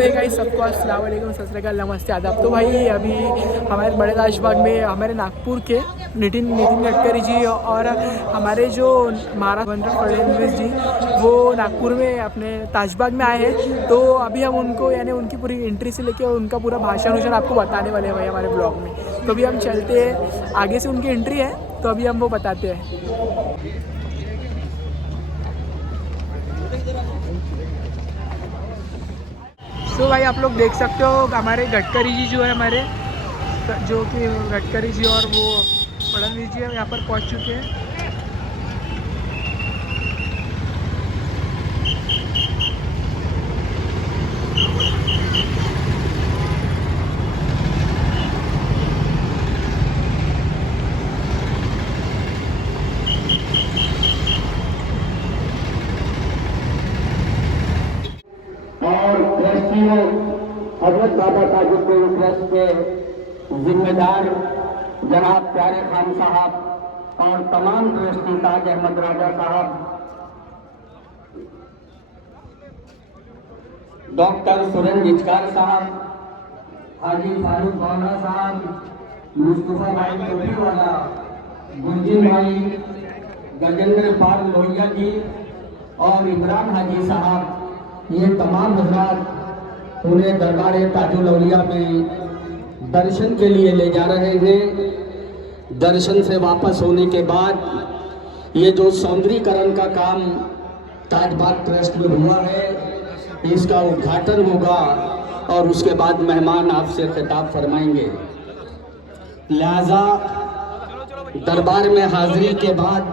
Hey guys, सबको अस्सलाम वालेकुम, सत श्री अकाल, नमस्ते, आदाब। तो भाई अभी हमारे बड़े ताजबाग में हमारे नागपुर के नितिन गडकरी जी और हमारे जो महाराष्ट्र फडणवीस जी वो नागपुर में अपने ताजबाग में आए हैं। तो अभी हम उनको यानी उनकी पूरी एंट्री से लेके उनका पूरा भाषण आपको बताने वाले हैं भाई हमारे ब्लॉग में। तो अभी हम चलते हैं, आगे से उनकी एंट्री है तो अभी हम वो बताते हैं। तो भाई आप लोग देख सकते हो हमारे गडकरी जी जो है हमारे जो कि गडकरी जी और वो फडणवीस जी यहाँ पर पहुँच चुके हैं। हजरत बाबा ताजुद्दीन ट्रस्ट के जिम्मेदार जनाब प्यारे खान साहब और तमाम ट्रस्टी ताज अहमद राजा साहब, डॉक्टर सुरेंद्र जिचकार साहब, हाजी फारूक बावला साहब, मुस्तफा भाई टोपीवाला, गुरजीत भाई, गजेंद्र पाल लोहिया जी और इमरान हाजी साहब, ये तमाम हजरात उन्हें दरबार ताजुल औलिया में दर्शन के लिए ले जा रहे हैं। दर्शन से वापस होने के बाद ये जो सौंदर्यीकरण का काम ताजबाग ट्रस्ट में हुआ है इसका उद्घाटन होगा और उसके बाद मेहमान आपसे खिताब फरमाएंगे। लिहाजा दरबार में हाजिरी के बाद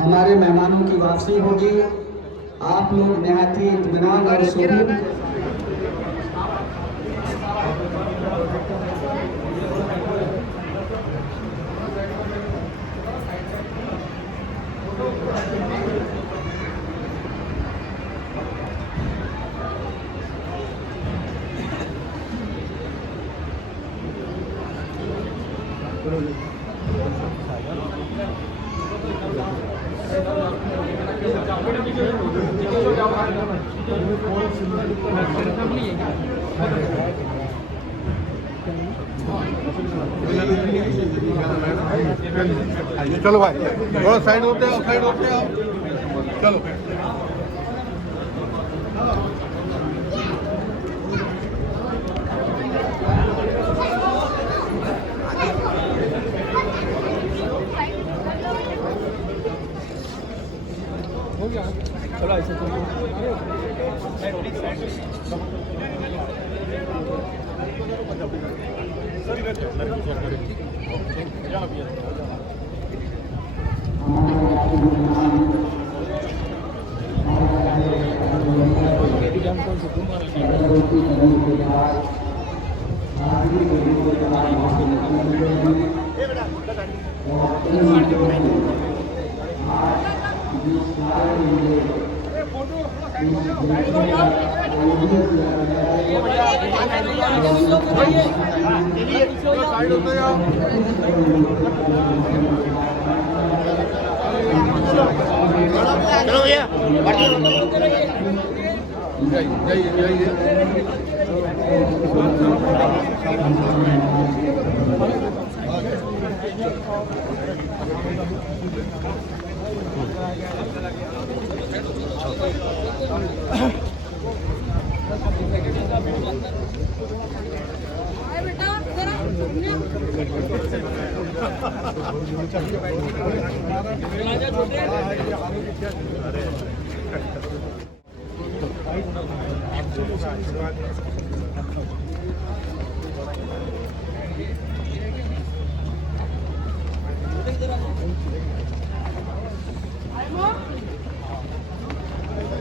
हमारे मेहमानों की वापसी होगी। आप लोग निहायत ही इत्मीनान और सुकून चलो भाई थोड़ा साइड होते आओ, साइड होते आओ, चलो। हो गया, चलो ऐसे चलो भैया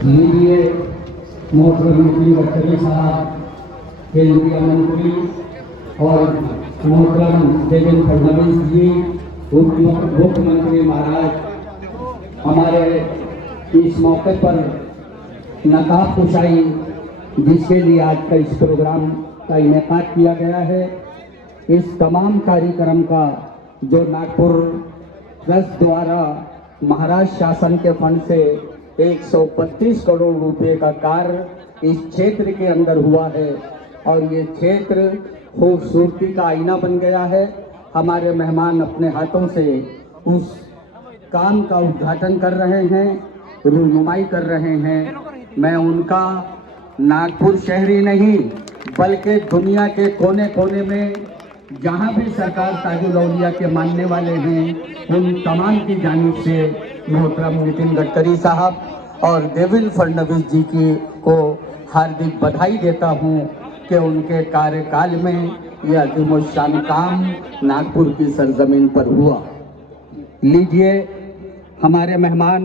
लीजिए मोहतरम गडकरी साहब, केंद्रीय मंत्री और मोहतरम देवेंद्र फडणवीस जी, मुख्यमंत्री महाराज, हमारे इस मौके पर नकाब कुशाई जिसके लिए आज का इस प्रोग्राम का इनेकाद किया गया है, इस तमाम कार्यक्रम का जो नागपुर ट्रस्ट द्वारा महाराष्ट्र शासन के फंड से 125 करोड़ रुपए का कार्य इस क्षेत्र के अंदर हुआ है और ये क्षेत्र खूबसूरती का आईना बन गया है। हमारे मेहमान अपने हाथों से उस काम का उद्घाटन कर रहे हैं, रूनुमाई कर रहे हैं। मैं उनका नागपुर शहरी नहीं बल्कि दुनिया के कोने कोने में जहां भी सरकार ताजुल औलिया के मानने वाले हैं उन तमाम की जानिब से मोहतरम नितिन गडकरी साहब और देवेंद्र फडणवीस जी की को हार्दिक बधाई देता हूं कि उनके कार्यकाल में यह अजीमोशान काम नागपुर की सरजमीन पर हुआ। लीजिए, हमारे मेहमान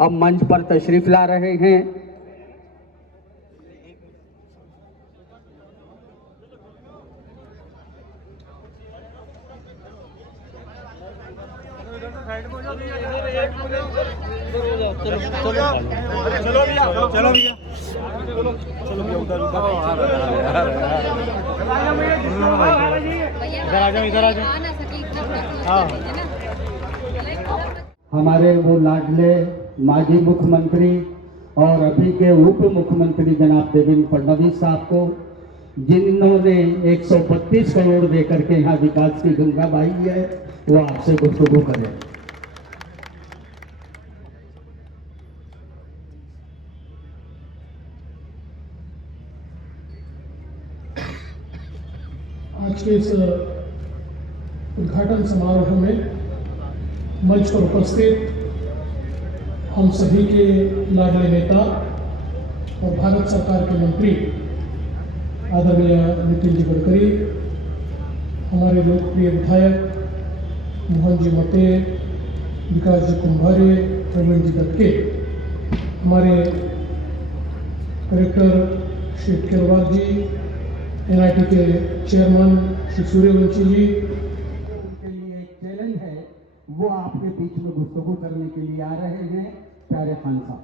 अब मंच पर तशरीफ ला रहे हैं। चलो भैया इधर आ जाओ। हमारे वो लाडले माजी मुख्यमंत्री और अभी के उप मुख्यमंत्री जनाब देवेंद्र फडणवीस साहब को, जिन्होंने 132 करोड़ देकर के यहाँ विकास की गंगा बहाई है, वो आपसे गुफ्तगू करें। आज के इस उद्घाटन समारोह में मंच पर उपस्थित हम सभी के लाडले नेता और भारत सरकार के मंत्री आदरणीय नितिन जी गडकरी, हमारे लोकप्रिय विधायक मोहन जी मते, विकास जी कुंभारे, प्रवीण जी दत्के, हमारे कलेक्टर श्री केरवाल जी, NIT के चेयरमैन श्री सूर्यवंशी जी, उनके लिए एक चैलेंज है, वो आपके बीच में गुफ्तगू करने के लिए आ रहे हैं। प्यारे खान साहब।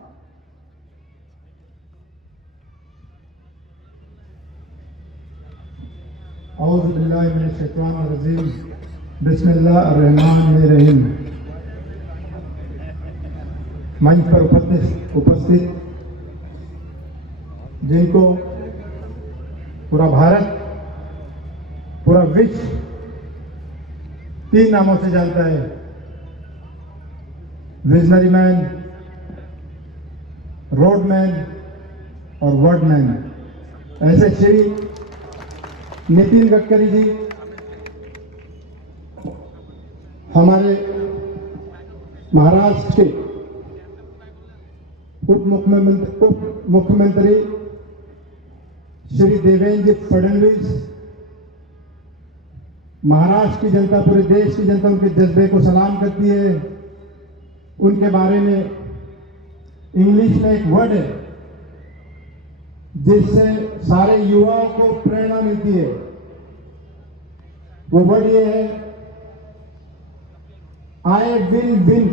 औज़ु बिल्लाहि मिनश शैतानिर रजीम, बिस्मिल्लाहिर्रहमानिर्रहीम। मंच पर उपस्थित जिनको पूरा भारत, पूरा विश्व 3 नामों से जानता है, विजनरी मैन, रोडमैन और वर्डमैन, ऐसे श्री नितिन गडकरी जी हमारे महाराष्ट्र के उप मुख्यमंत्री श्री देवेंद्र फडणवीस, महाराष्ट्र की जनता, पूरे देश की जनता उनके जज्बे को सलाम करती है। उनके बारे में इंग्लिश में एक वर्ड है जिससे सारे युवाओं को प्रेरणा मिलती है। वो वर्ड ये है, I will win.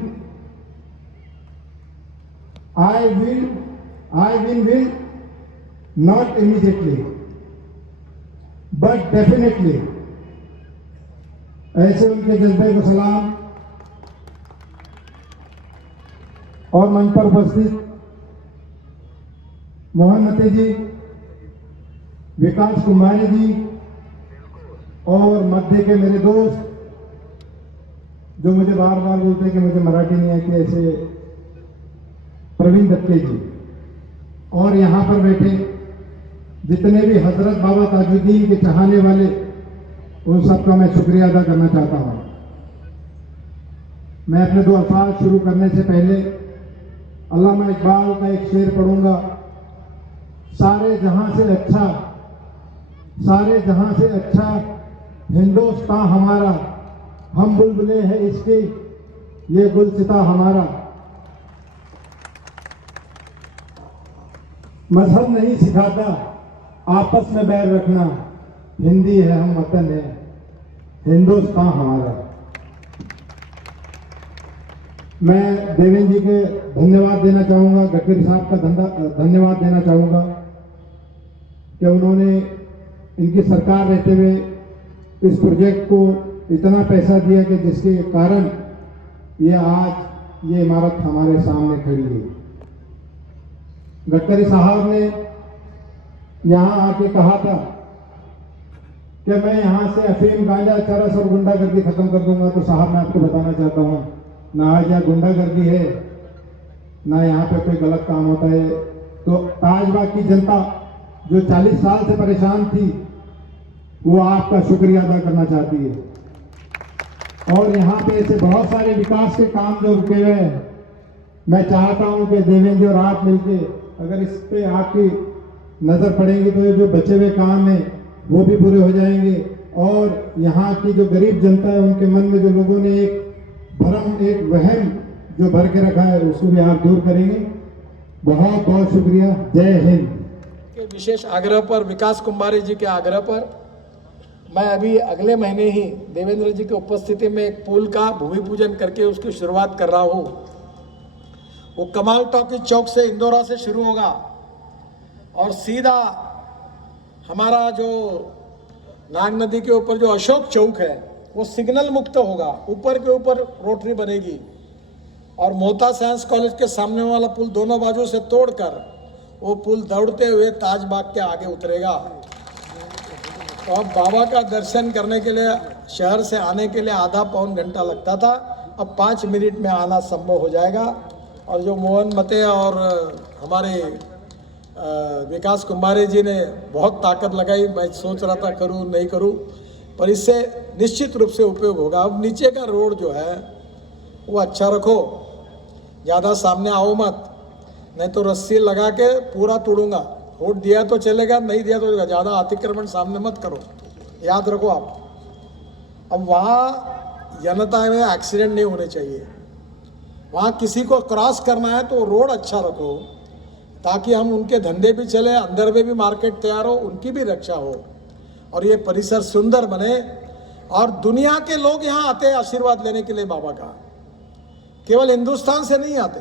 I will not immediately but definitely। ऐसे उनके जज्बे को सलाम। और मंच पर उपस्थित मोहन मते जी, विकास कुमारी जी और मध्य के मेरे दोस्त जो मुझे बार बार बोलते हैं कि मुझे मराठी नहीं आती, ऐसे प्रवीण दत्के जी, और यहाँ पर बैठे जितने भी हजरत बाबा ताजुद्दीन के चाहने वाले, उन सबका मैं शुक्रिया अदा करना चाहता हूँ। मैं अपने 2 अल्फाज शुरू करने से पहले अल्लामा इकबाल का एक शेर पढ़ूंगा। सारे जहां से अच्छा हिंदुस्तान हमारा, हम बुलबुले हैं इसकी, ये गुलसिता हमारा। मजहब नहीं सिखाता आपस में बैर रखना, हिंदी है हम वतन है, हिंदुस्तान हमारा। मैं देवेंद्र जी के धन्यवाद देना चाहूँगा, गडकरी साहब का धन्यवाद देना चाहूँगा कि उन्होंने इनकी सरकार रहते हुए इस प्रोजेक्ट को इतना पैसा दिया कि जिसके कारण ये आज ये इमारत हमारे सामने खड़ी है। गडकरी साहब ने यहाँ आके कहा था कि मैं यहाँ से अफीम, गांजा, चरस और गुंडागर्दी खत्म कर दूंगा, तो साहब मैं आपको बताना चाहता हूँ, ना आज यहाँ गुंडागर्दी है, ना यहाँ पे कोई गलत काम होता है। तो ताजबाग की जनता जो 40 साल से परेशान थी, वो आपका शुक्रिया अदा करना चाहती है। और यहाँ पे ऐसे बहुत सारे विकास के काम जो रुके हुए हैं, मैं चाहता हूँ कि देवेंद्र जी और आप मिलके अगर इस पे आपकी नजर पड़ेगी तो ये जो बचे हुए काम हैं वो भी पूरे हो जाएंगे। और यहाँ की जो गरीब जनता है, उनके मन में जो लोगों ने एक भ्रम, एक वहम जो भर के रखा है, उसको भी आप दूर करेंगे। बहुत बहुत शुक्रिया। जय हिंद। के विशेष आग्रह पर, विकास कुंभारे जी के आग्रह पर, मैं अभी अगले महीने ही देवेंद्र जी की उपस्थिति में एक पुल का भूमि पूजन करके उसकी शुरुआत कर रहा हूँ। वो कमाल टॉकी चौक से इंदौरा से शुरू होगा और सीधा हमारा जो नाग नदी के ऊपर जो अशोक चौक है वो सिग्नल मुक्त होगा, ऊपर के ऊपर रोटरी बनेगी और मोहता साइंस कॉलेज के सामने वाला पुल दोनों बाजू से तोड़कर वो पुल दौड़ते हुए ताजबाग के आगे उतरेगा। तो अब बाबा का दर्शन करने के लिए शहर से आने के लिए आधा पौन घंटा लगता था, अब 5 मिनट में आना संभव हो जाएगा। और जो मोहन मते और हमारे विकास कुंभारे जी ने बहुत ताकत लगाई, मैं सोच रहा था करूं नहीं करूं, पर इससे निश्चित रूप से उपयोग होगा। अब नीचे का रोड जो है वो अच्छा रखो, ज़्यादा सामने आओ मत, नहीं तो रस्सी लगा के पूरा तोड़ूंगा। वोट दिया तो चलेगा, नहीं दिया तो ज़्यादा अतिक्रमण सामने मत करो, याद रखो आप। अब वहाँ जनता में एक्सीडेंट नहीं होने चाहिए, वहाँ किसी को क्रॉस करना है तो रोड अच्छा रखो ताकि हम उनके धंधे भी चले, अंदर में भी मार्केट तैयार हो, उनकी भी रक्षा हो और ये परिसर सुंदर बने। और दुनिया के लोग यहाँ आते हैं आशीर्वाद लेने के लिए बाबा का, केवल हिंदुस्तान से नहीं आते।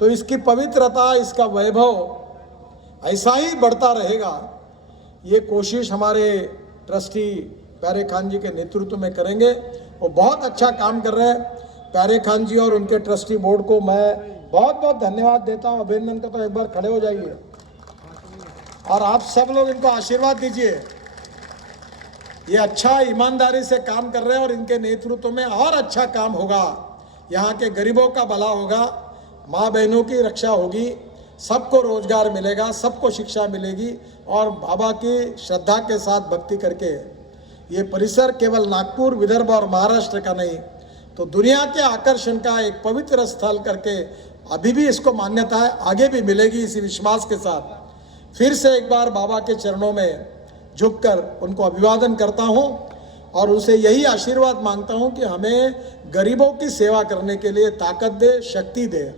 तो इसकी पवित्रता, इसका वैभव ऐसा ही बढ़ता रहेगा। ये कोशिश हमारे ट्रस्टी प्यारे खान जी के नेतृत्व में करेंगे, वो बहुत अच्छा काम कर रहे हैं। प्यारे खान जी और उनके ट्रस्टी बोर्ड को मैं बहुत बहुत धन्यवाद देता हूँ, अभिनंदन करता हूँ। एक बार खड़े हो जाइए और आप सब लोग इनको आशीर्वाद दीजिए। ये अच्छा ईमानदारी से काम कर रहे हैं और इनके नेतृत्व में और अच्छा काम होगा। यहाँ के गरीबों का भला होगा, माँ बहनों की रक्षा होगी, सबको रोजगार मिलेगा, सबको शिक्षा मिलेगी और बाबा की श्रद्धा के साथ भक्ति करके ये परिसर केवल नागपुर, विदर्भ और महाराष्ट्र का नहीं तो दुनिया के आकर्षण का एक पवित्र स्थल करके अभी भी इसको मान्यता है, आगे भी मिलेगी। इसी विश्वास के साथ फिर से एक बार बाबा के चरणों में झुककर उनको अभिवादन करता हूँ और उनसे यही आशीर्वाद मांगता हूँ कि हमें गरीबों की सेवा करने के लिए ताकत दे, शक्ति दे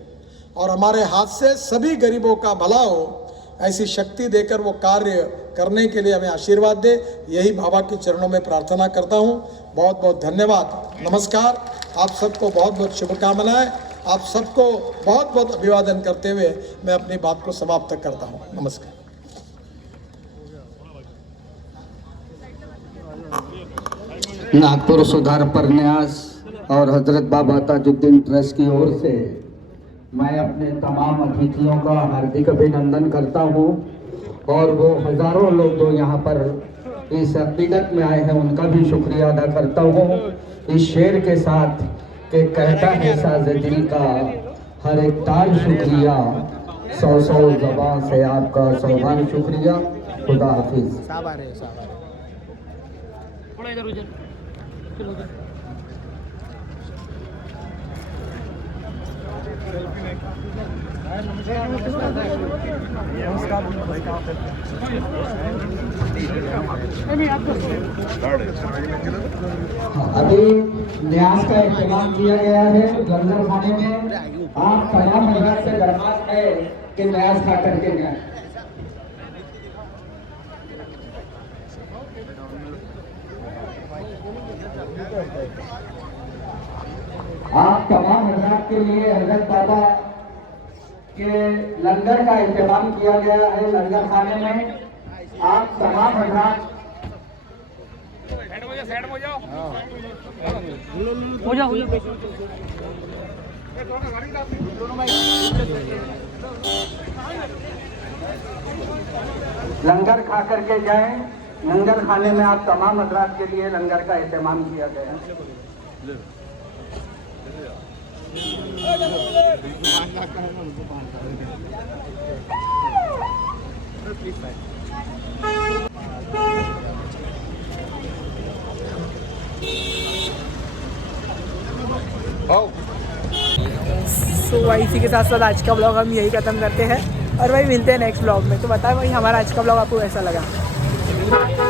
और हमारे हाथ से सभी गरीबों का भला हो, ऐसी शक्ति देकर वो कार्य करने के लिए हमें आशीर्वाद दे। यही बाबा के चरणों में प्रार्थना करता हूँ। बहुत बहुत धन्यवाद, नमस्कार। आप सबको बहुत बहुत शुभकामनाएं। आप सबको बहुत बहुत अभिवादन करते हुए मैं अपनी बात को समाप्त करता हूँ। नमस्कार। नागपुर सुधार प्रन्यास और हजरत बाबा ताजुद्दीन ट्रस्ट की ओर से मैं अपने तमाम अतिथियों का हार्दिक अभिनंदन करता हूं और वो हजारों लोग जो यहाँ पर इस हकीकत में आए हैं उनका भी शुक्रिया अदा करता हूं। इस शेर के साथ कि कहता है साज़ दिल का हर एक तार शुक्रिया, 100 ज़बान से आपका सौभान शुक्रिया। खुदा हाफिज। अभी न्यास का इंतजाम किया गया है लंगर खाने में। आप तमाम हजरात से दरख्वास्त है कि न्यास खा करके जाए। आप तमाम हजरात के लिए हजरत बाबा के लंगर का इंतजाम किया गया है लंगर खाने में। आप तमाम हजरात हो जाओ। लंगर खा करके जाएं। लंगर खाने में आप तमाम हजरात के लिए लंगर का एहतमाम किया गया है। सो भाई इसी के साथ साथ आज का ब्लॉग हम यही ख़त्म करते हैं और भाई मिलते हैं नेक्स्ट ब्लॉग में। तो बताओ भाई हमारा आज का ब्लॉग आपको कैसा लगा।